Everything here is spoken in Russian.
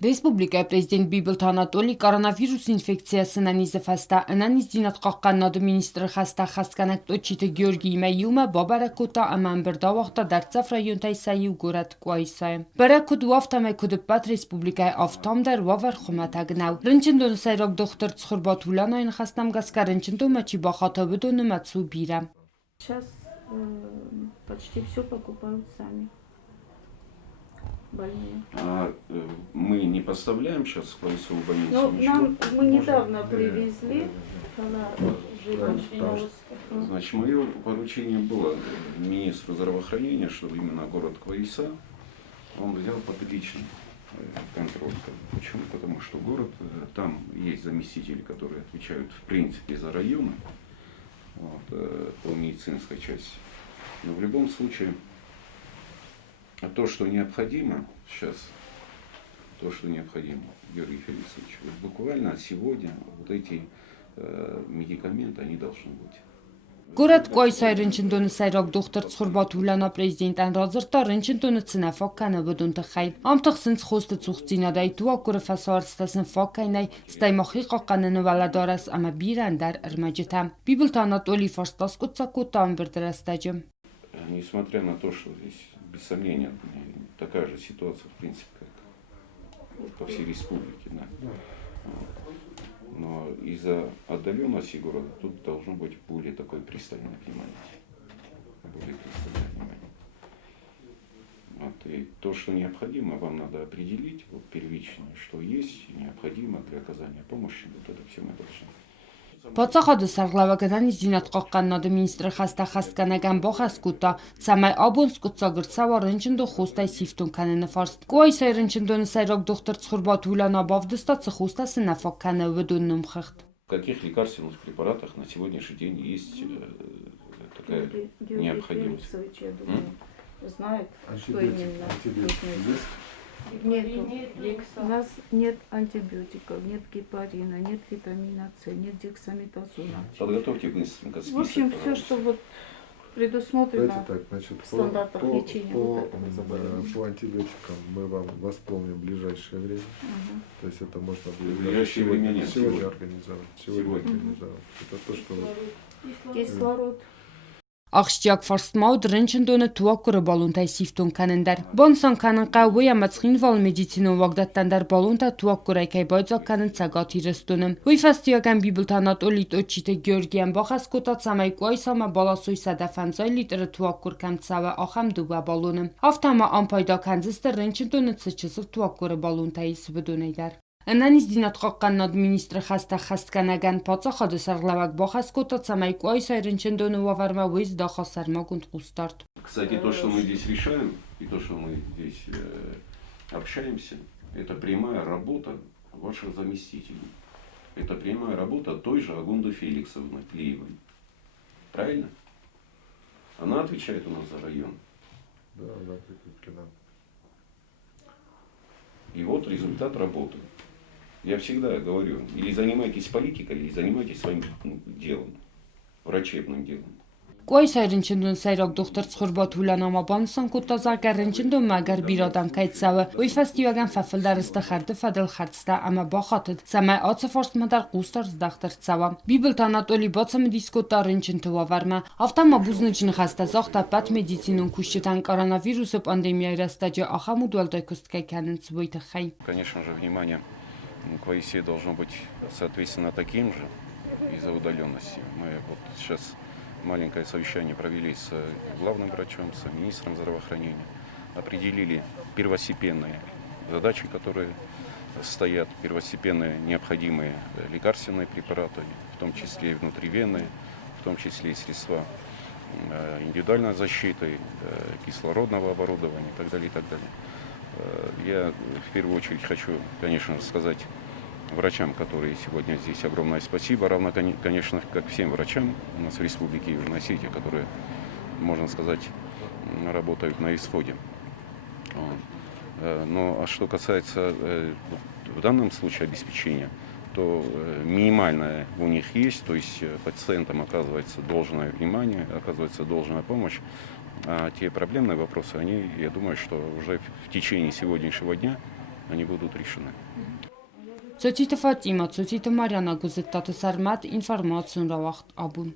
Respublika prezident Bibil Anatoliy koronavirus infeksiyasi nanizafasta ananiz dinat qoqqannadu ministr xasta xaskanak tochita Georgiy Mayuma babarakota aman berdawaqta dartsaf rayon taysayi ugurat kwaisay. Barakud waftamay kudupat Respublika avtomdar wavar xumatagnaw. Rinchindon sayrok доктор Цхурбатулана ин хастам гаска ринчинду мачи бахата выдуну мацу бира. Сейчас почти все покупают сами. Больные. Мы не поставляем сейчас в Квайсову больницу? Ну, мы недавно привезли, она Значит, мое поручение было министру здравоохранения, чтобы именно город Квайса он взял под личный контроль. Почему? Потому что город, там есть заместители, которые отвечают в принципе за районы, по медицинской части. Но в любом случае, то, что необходимо сейчас, Георгий Феликсович, вот буквально сегодня вот эти медикаменты, они должны быть. Город Квайсай ринчиндон сайрок доктор Цхурбатулана президентан разырта ринчиндон цнафоккана будунта хай. Амтахсын цхоста цухцинадай туа курфасарстасын фоккайнай стаймахи қаққанын валадарас ама бирандар армаджита. Бибилта Анатолий Фарстас кутсакута амбердрастаджим. Несмотря на то, что здесь, без сомнения, такая же ситуация, в принципе, как по всей республике, да. Но из-за отдаленности города тут должно быть более такое пристальное внимание. И то, что необходимо, вам надо определить вот, первично, что есть необходимо для оказания помощи. Вот это все мы должны. Поцахаду сарглавагадан зинат qoqqannadu ministr xasta xastkanagam boxaskuta samay abonskutsa gırtsawa rınçındo xostay siftun kanını farst. Kvaysay rınçındonu sayrok доктор Цхурбатулана бавдыста цхостасы нафокканы выдунным хыхт. В каких лекарственных препаратах на сегодняшний день есть такая необходимость? Я думаю, знает, что именно. Нет, у нас нет антибиотиков, нет гепарина, нет витамина С, нет дексаметазона. Подготовьте быстренько список. В общем, все, что вот предусмотрено так, значит, в стандартах лечения. По антибиотикам мы вам восполним в ближайшее время. То есть это можно будет в ближайшее время нет, сегодня организовать. Это то, что Кислород. Ахштяк фарстмауд рынчындоны туакуры балунтай сифтун канындар. Бонсон канын қауы амацхин вал медицину вагдаттандар балунта туакурай кайбайдзак канын цагат ирыстуным. Уйфастияган бибилтанат олит очите Георгиян бахас кутат самай куайсама баласуй садафанзай литр туакур камцава ахам дуба балуным. Автама ампайда канзистер рынчындоны цычысыв туакуры балунтай сбудунайдар. Ананис динат qoqqannad ministr xasta xastkanagан поцахаду сарглавак бахаскота самай куайсай рынчындоны ваварма виз дахасармагунд кустарт. Кстати, то, что мы здесь решаем, и то, что мы здесь общаемся, это прямая работа ваших заместителей. Это прямая работа той же Агунды Феликсовны Клеевой. Правильно? Она отвечает у нас за район. да, прикреплена. И вот результат работы. Я всегда говорю, или занимайтесь политикой, или занимайтесь своим делом, врачебным делом. Куайсай рынчындон сайрок доктор Цхурбатулана бансан кутазагар рынчындон магар бирадан кайтсавы. Уйфастияган фафылдарысты харды фадыл хардста ама бахатыд. Самай ацефорст мадар кустар здахтырцава. Бибилт Анатолий бацамы дискота рынчынты ваварма. Автама бузнычин хаста захта пат медицинун кущитан коронавирусы пандемия растаджи ахаму дуалдай кусткай канын цбойты хай. Конечно же, внимание к Квайсе должно быть соответственно таким же из-за удаленности. Мы вот сейчас маленькое совещание провели с главным врачом, с министром здравоохранения, определили первостепенные задачи, которые стоят, первостепенные необходимые лекарственные препараты, в том числе и внутривенные, в том числе и средства индивидуальной защиты, кислородного оборудования и так далее, и так далее. Я в первую очередь хочу, конечно, сказать врачам, которые сегодня здесь, огромное спасибо, равно, конечно, как всем врачам у нас в Республике Южная Осетия, которые, можно сказать, работают на исходе. Но что касается в данном случае обеспечения, то минимальное у них есть, то есть пациентам оказывается должное внимание, оказывается должная помощь. А те проблемные вопросы, они, я думаю, что уже в течение сегодняшнего дня они будут решены. Ծոցի տված իմացոցի Մարիանա գուզտատը սարմատ ինֆորմացիոն ռավախտ աբուն։